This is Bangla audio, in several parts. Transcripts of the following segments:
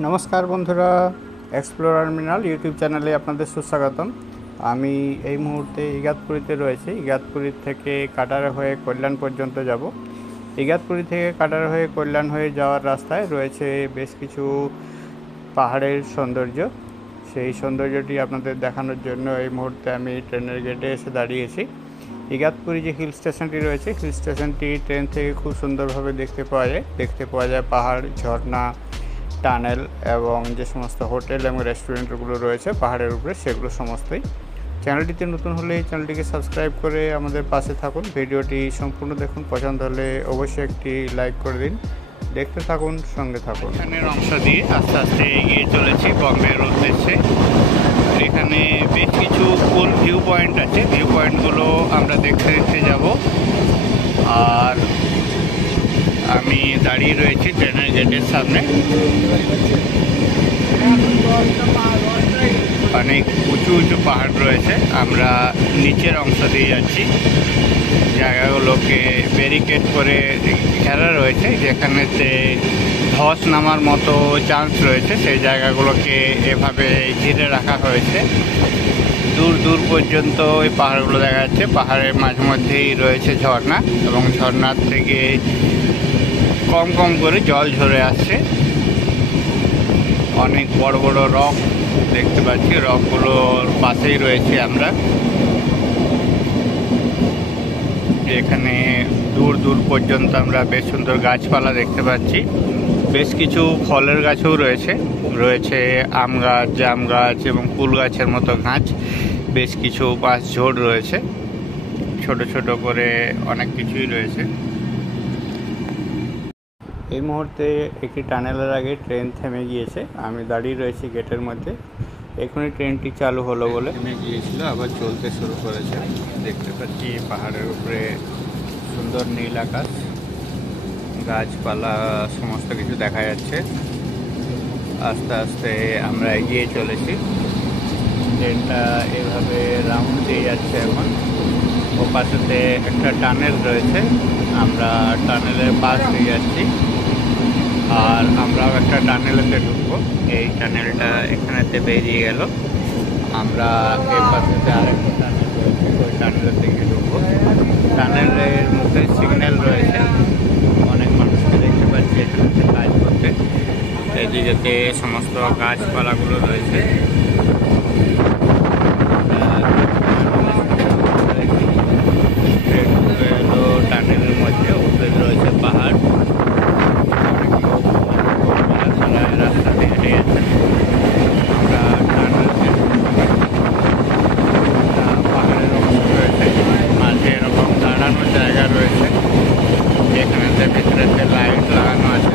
নমস্কার বন্ধুরা, এক্সপ্লোরার মিনাল ইউটিউব চ্যানেলে আপনাদের সুস্বাগতম। আমি এই মুহূর্তে ইগাতপুরীতে রয়েছি। ইগাতপুরী থেকে কাটারা হয়ে কল্যাণ পর্যন্ত যাব। ইগাতপুরী থেকে কাটারা হয়ে কল্যাণ হয়ে যাওয়ার রাস্তায় রয়েছে বেশ কিছু পাহাড়ের সৌন্দর্য। সেই সৌন্দর্যটি আপনাদের দেখানোর জন্য এই মুহূর্তে আমি ট্রেনের গেটে এসে দাঁড়িয়েছি। ইগাতপুরী যে হিল স্টেশনটি রয়েছে, হিল স্টেশনটি ট্রেন থেকে খুব সুন্দরভাবে দেখতে পাওয়া যায় পাহাড়, ঝর্ণা, টানেল এবং যে সমস্ত হোটেল এবং রেস্টুরেন্টগুলো রয়েছে পাহাড়ের উপরে, সেগুলো সমস্তই। চ্যানেলটিতে নতুন হলে এই চ্যানেলটিকে সাবস্ক্রাইব করে আমাদের পাশে থাকুন। ভিডিওটি সম্পূর্ণ দেখুন, পছন্দ হলে অবশ্যই একটি লাইক করে দিন। দেখতে থাকুন, সঙ্গে থাকুন। এখানের অংশ দিয়ে আস্তে আস্তে এগিয়ে চলেছি বম্বের উদ্দেশ্যে। এখানে বেশ কিছু কুল ভিউ পয়েন্ট আছে, ভিউ পয়েন্টগুলো আমরা দেখতে দেখতে যাব। আর আমি দাঁড়িয়ে রয়েছি ট্রেনের গেটের সামনে। অনেক উঁচু উঁচু পাহাড় রয়েছে, আমরা নিচের অংশ দিয়ে যাচ্ছি। জায়গাগুলোকে ব্যারিকেড করে ঘেরা রয়েছে, যেখানেতে ধস নামার মতো চান্স রয়েছে, সেই জায়গাগুলোকে এভাবে ঘিরে রাখা হয়েছে। দূর দূর পর্যন্ত ওই পাহাড়গুলো দেখা যাচ্ছে। পাহাড়ের মাঝে মধ্যেই রয়েছে ঝর্ণা, এবং ঝর্ণার থেকে কম কম করে জল ঝরে আসছে। অনেক বড় বড় রক দেখতে পাচ্ছি, রকগুলোর পাশেই রয়েছে আমরা। এখানে দূর দূর পর্যন্ত আমরা বেশ সুন্দর গাছপালা দেখতে পাচ্ছি। বেশ কিছু ফলের গাছও রয়েছে আম গাছ, জাম গাছ এবং কুল গাছের মতো গাছ। বেশ কিছু বাঁশ ঝোড় রয়েছে, ছোট ছোট করে অনেক কিছুই রয়েছে। এই মুহূর্তে একটি টানেলের আগে ট্রেন থেমে গিয়েছে। আমি দাঁড়িয়ে রয়েছি গেটের মধ্যে। এখনই ট্রেনটি চালু হলো বলে থেমে গিয়েছিল, আবার চলতে শুরু করেছে। দেখতে পাচ্ছি পাহাড়ের উপরে সুন্দর নীল আকাশ, গাছপালা সমস্ত কিছু দেখা যাচ্ছে। আস্তে আস্তে আমরা এগিয়ে চলেছি। ট্রেনটা এভাবে রাউন্ড দিয়ে যাচ্ছে এখন। ও পাশেতে একটা টানেল রয়েছে, আমরা টানেলের পাশ দিয়ে যাচ্ছি। আর আমরাও একটা টানেলেতে ঢুকবো। এই টানেলটা এখানেতে বেরিয়ে গেল, আমরা এই পাশেতে আরেকটা টানেল রয়েছে, ওই টানেলের দিকে ঢুকবো। টানেলের মুখে সিগন্যাল রয়েছে, অনেক মানুষকে দেখতে পাচ্ছি এখানে কাজ করতে। এদিকে সমস্ত গাছপালাগুলো রয়েছে। টানেলের মধ্যে উপরে রয়েছে পাহাড়, রাস্তা দিয়ে হেঁটে যাচ্ছে। আমরা পাহাড়ের অংশ রয়েছে, মাঝে এরকম দাঁড়ানোর জায়গা রয়েছে, যেখানেতে ভিতরেতে লাইট লাগানো আছে।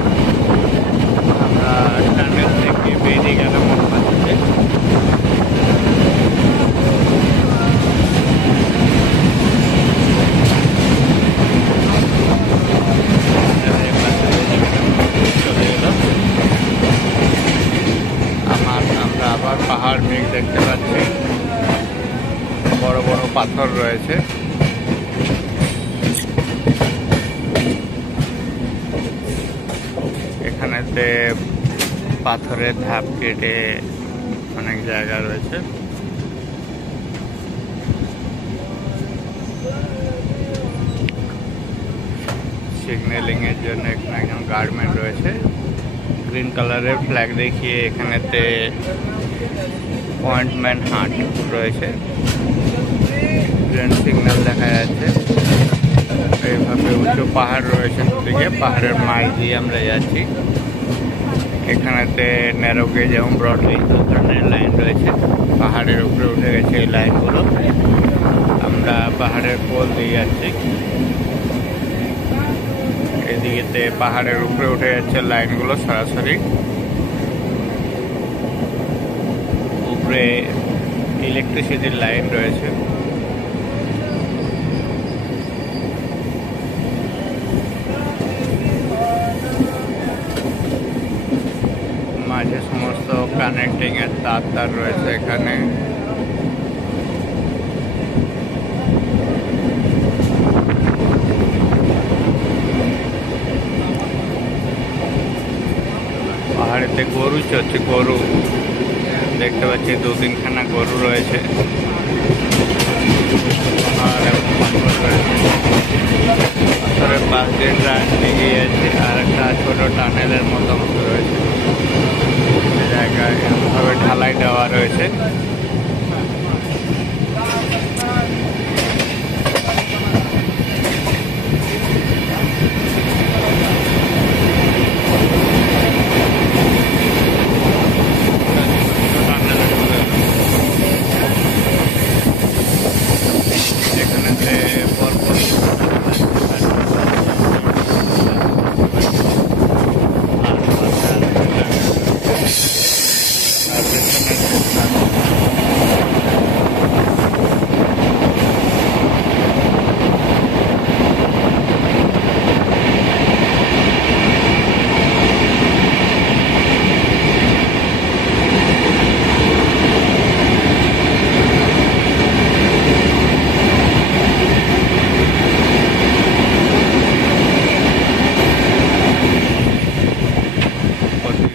আমরা টানেল থেকে বেরিয়ে গেলাম পাশে। আমরা আবার পাহাড় মেঘ দেখতে পাচ্ছি, বড় বড় পাথর রয়েছে। এখানেতে পাথরের ধাপ কেটে অনেক জায়গা রয়েছে। সিগন্যালিং এর জন্য এখানে একজন গার্ডম্যান রয়েছে। গ্রিন কালারের ফ্ল্যাগ দেখিয়ে এখানেতে পয়েন্টমেন্ট হাট রয়েছে, গ্রিন সিগন্যাল দেখা যাচ্ছে। এইভাবে উঁচু পাহাড় রয়েছে, দিকে পাহাড়ের মাঝ দিয়ে আমরা যাচ্ছি। এখানেতে ন্যারো গেজ এবং ব্রড গেজ দু ধরনের লাইন রয়েছে। পাহাড়ের উপরে উঠে গেছে এই লাইনগুলো। আমরা পাহাড়ের কোল দিয়ে যাচ্ছি। এদিকেতে পাহাড়ের উপরে উঠে যাচ্ছে লাইনগুলো সরাসরি। উপরে ইলেকট্রিসিটির লাইন রয়েছে। মাঝে সমস্ত কানেক্টিং এর তার রয়েছে এখানে। এতে গরু চড়ছে, গরু দেখতে পাচ্ছি 2-3খানা গরু রয়েছে। আর পাথরের পাশ দিয়ে ট্রাক এগিয়ে আছে, আর একটা ছোট টানেলের মতো রয়েছে। জায়গায় এরকমভাবে ঢালাই দেওয়া রয়েছে।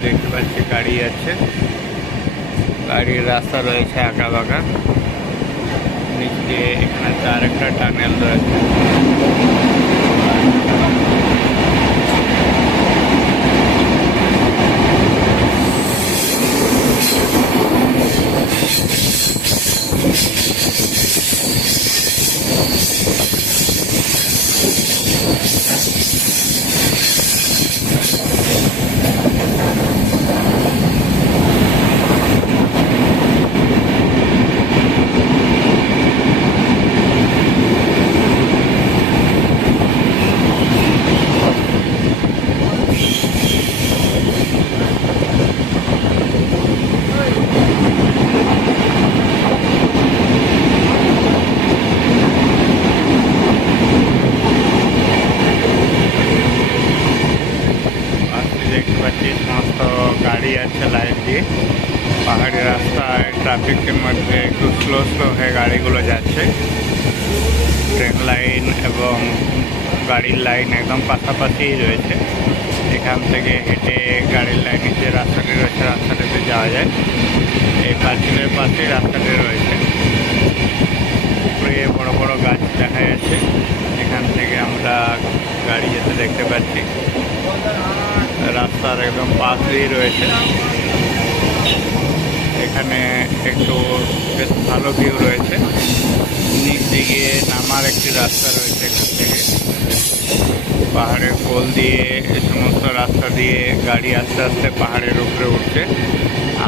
দেখতে পাচ্ছি গাড়ি আছে, গাড়ির রাস্তা রয়েছে আঁকা বাঁকা, নিচে এখানে আর একটা টানেল রয়েছে। সমস্ত গাড়ি আছে লাইন দিয়ে, পাহাড়ি রাস্তায় ট্রাফিকের মধ্যে একটু স্লো হয়ে গাড়িগুলো যাচ্ছে। ট্রেন লাইন এবং গাড়ির লাইন একদম পাশাপাশি রয়েছে। এখান থেকে হেঁটে গাড়ির লাইনের যে রাস্তাটি রয়েছে রাস্তাটিতে যাওয়া যায়। এই পাঁচিলের পাশেই রাস্তাটি রয়েছে। উপরে বড় বড় গাছ দেখা যাচ্ছে, এখান থেকে আমরা গাড়ি যেতে দেখতে পাচ্ছি। রাস্তার একদম পাশ দিয়ে রয়েছে। এখানে একটু বেশ ভালো ভিউ রয়েছে। নিচ দিকে নামার একটি রাস্তা রয়েছে। এখান থেকে পাহাড়ের কোল দিয়ে এই সমস্ত রাস্তা দিয়ে গাড়ি আস্তে আস্তে পাহাড়ের উপরে উঠছে।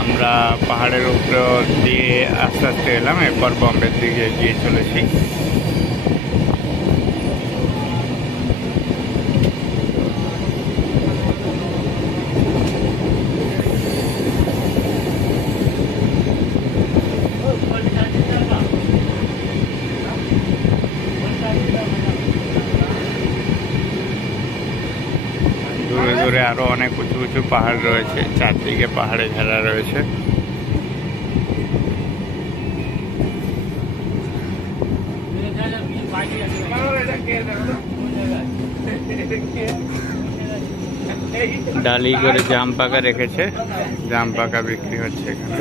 আমরা পাহাড়ের উপরে দিয়ে আস্তে আস্তে এলাম, এরপর বম্বের দিকে গিয়ে চলেছি। দূরে দূরে আরো অনেক উঁচু উঁচু পাহাড় রয়েছে, চারদিকে পাহাড়ে ঘেরা রয়েছে। ডালি করে জাম পাকা রেখেছে, জাম পাকা বিক্রি হচ্ছে এখানে।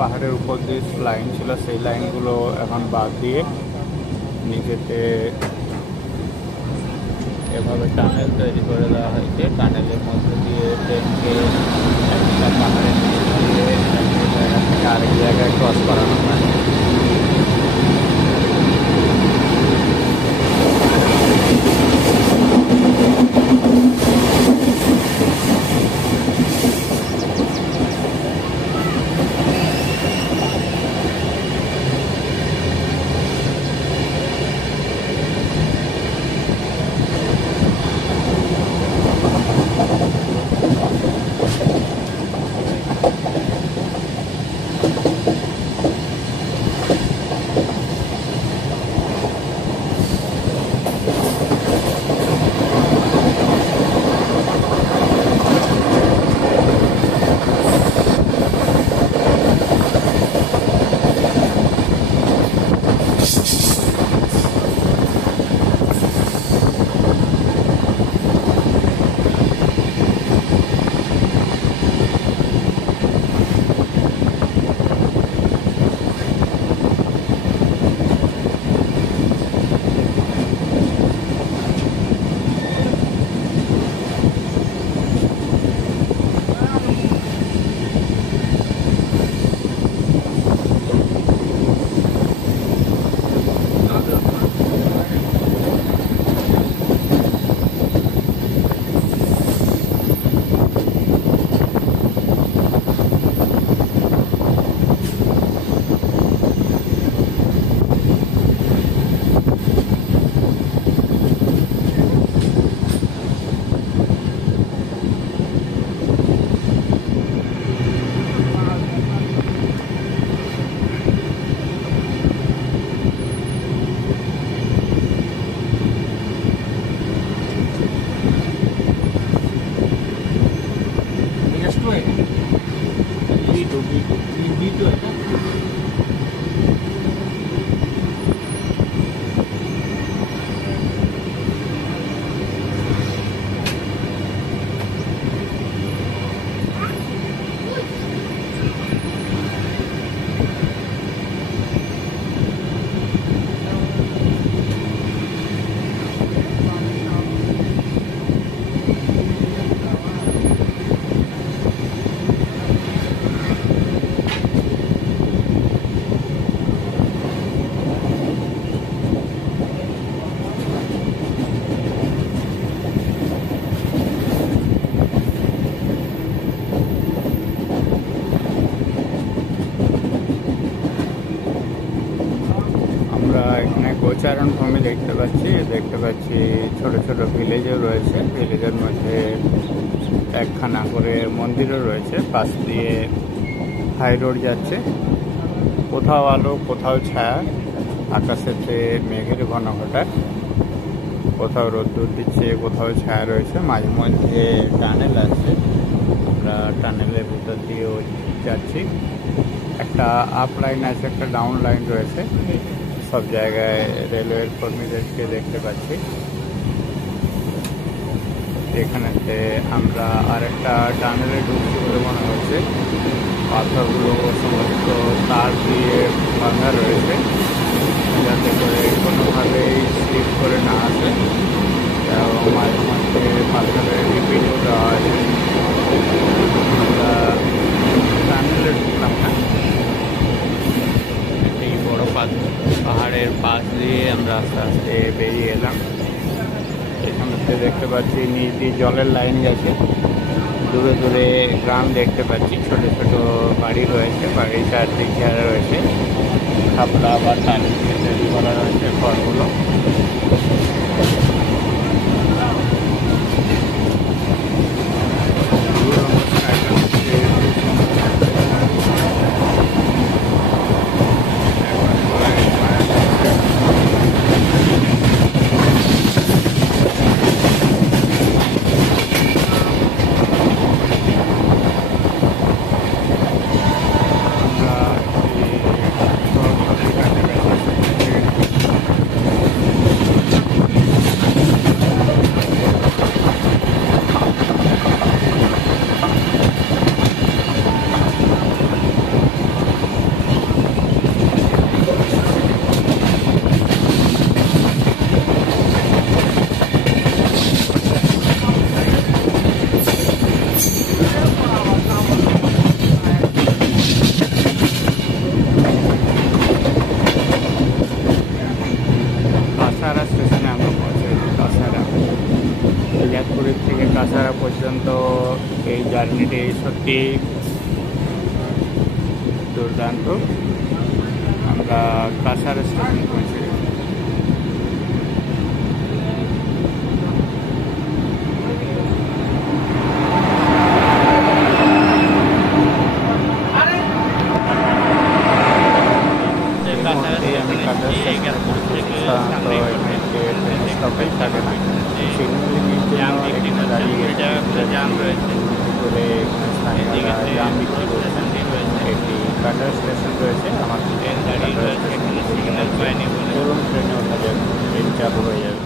পাহাড়ের উপর দিয়ে লাইন ছিল, সেই লাইনগুলো এখন বাদ দিয়ে নিচেতে এভাবে টানেল তৈরি করে দেওয়া হয়েছে। টানেলের মধ্যে দিয়ে ট্রেনকে একটা পাহাড়ের নিচে দিয়ে এক জায়গা থেকে আরেক জায়গায় ক্রস করানো হয়। গোচারণ ভূমি দেখতে পাচ্ছি ছোট ছোট ভিলেজও রয়েছে। ভিলেজের মধ্যে একখানা করে মন্দিরও রয়েছে। পাশ দিয়ে হাই রোড যাচ্ছে, কোথাও আলো কোথাও ছায়া, আকাশেতে মেঘের ঘন ঘটা, কোথাও রোদ্দুর দিচ্ছে কোথাও ছায়া রয়েছে। মাঝে মধ্যে টানেল আছে, আমরা টানেলের ভিতর দিয়েও যাচ্ছি। একটা আপ লাইন আছে, একটা ডাউন লাইন রয়েছে। সব জায়গায় রেলওয়ের কর্মীদেরকে দেখতে পাচ্ছি। এখানেতে আমরা আরেকটা টানেলে ঢুকছি বলে মনে হচ্ছে। পাথরগুলো সমস্ত তার দিয়ে বাঁধা রয়েছে যাতে করে কোনোভাবেই স্লিপ করে না আসে, এবং মাঝে মধ্যে পাথরের রিপিটও দেওয়া আছে। আমরা টানেলে ঢুকলাম না, এই বড় পাহাড়ের পাশ দিয়ে আমরা আস্তে আস্তে বেরিয়ে এলাম। এখানেতে দেখতে পাচ্ছি নিচ দিয়ে জলের লাইন গেছে, দূরে দূরে গ্রাম দেখতে পাচ্ছি, ছোট ছোট বাড়ি রয়েছে, বাড়ির চারদিক ঘেরা রয়েছে, খাপড়া বা টালি দিয়ে তৈরি করা রয়েছে ঘরগুলো। থেকে কাছাড়া পর্যন্ত এই জার্নিটি সত্যি দুর্দান্ত। আমরা কাছাড়া স্টেশন পৌঁছে গেছি। আমি কাছাড়া স্টেশন সাধারণত এখানে স্টপেজ থাকে না, সিগন্যালিংয়ের জন্য এখানে দাঁড়িয়ে করে স্থানীয়রা জাম বিক্রি করছেন। একটি কাটার স্টেশন রয়েছে, আমাদের চলুন ট্রেনে ওঠা যাবে, ট্রেন চালু হয়ে যাবে।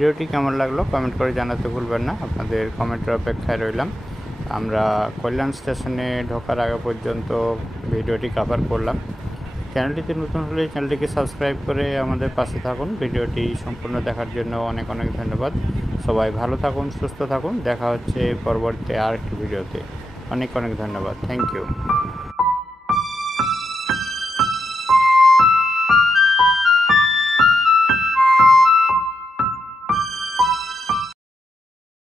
ভিডিওটি কেমন লাগলো কমেন্ট করে জানাতে ভুলবেন না। আপনাদের কমেন্টের অপেক্ষায় রইলাম। আমরা কল্যাণ স্টেশনে ঢোকার আগে পর্যন্ত ভিডিওটি কভার করলাম। চ্যানেলটিতে নতুন হলে চ্যানেলটিকে সাবস্ক্রাইব করে আমাদের পাশে থাকুন। ভিডিওটি সম্পূর্ণ দেখার জন্য অনেক অনেক ধন্যবাদ। সবাই ভালো থাকুন, সুস্থ থাকুন। দেখা হচ্ছে পরবর্তী আরেকটি ভিডিওতে। অনেক অনেক ধন্যবাদ। Thank you.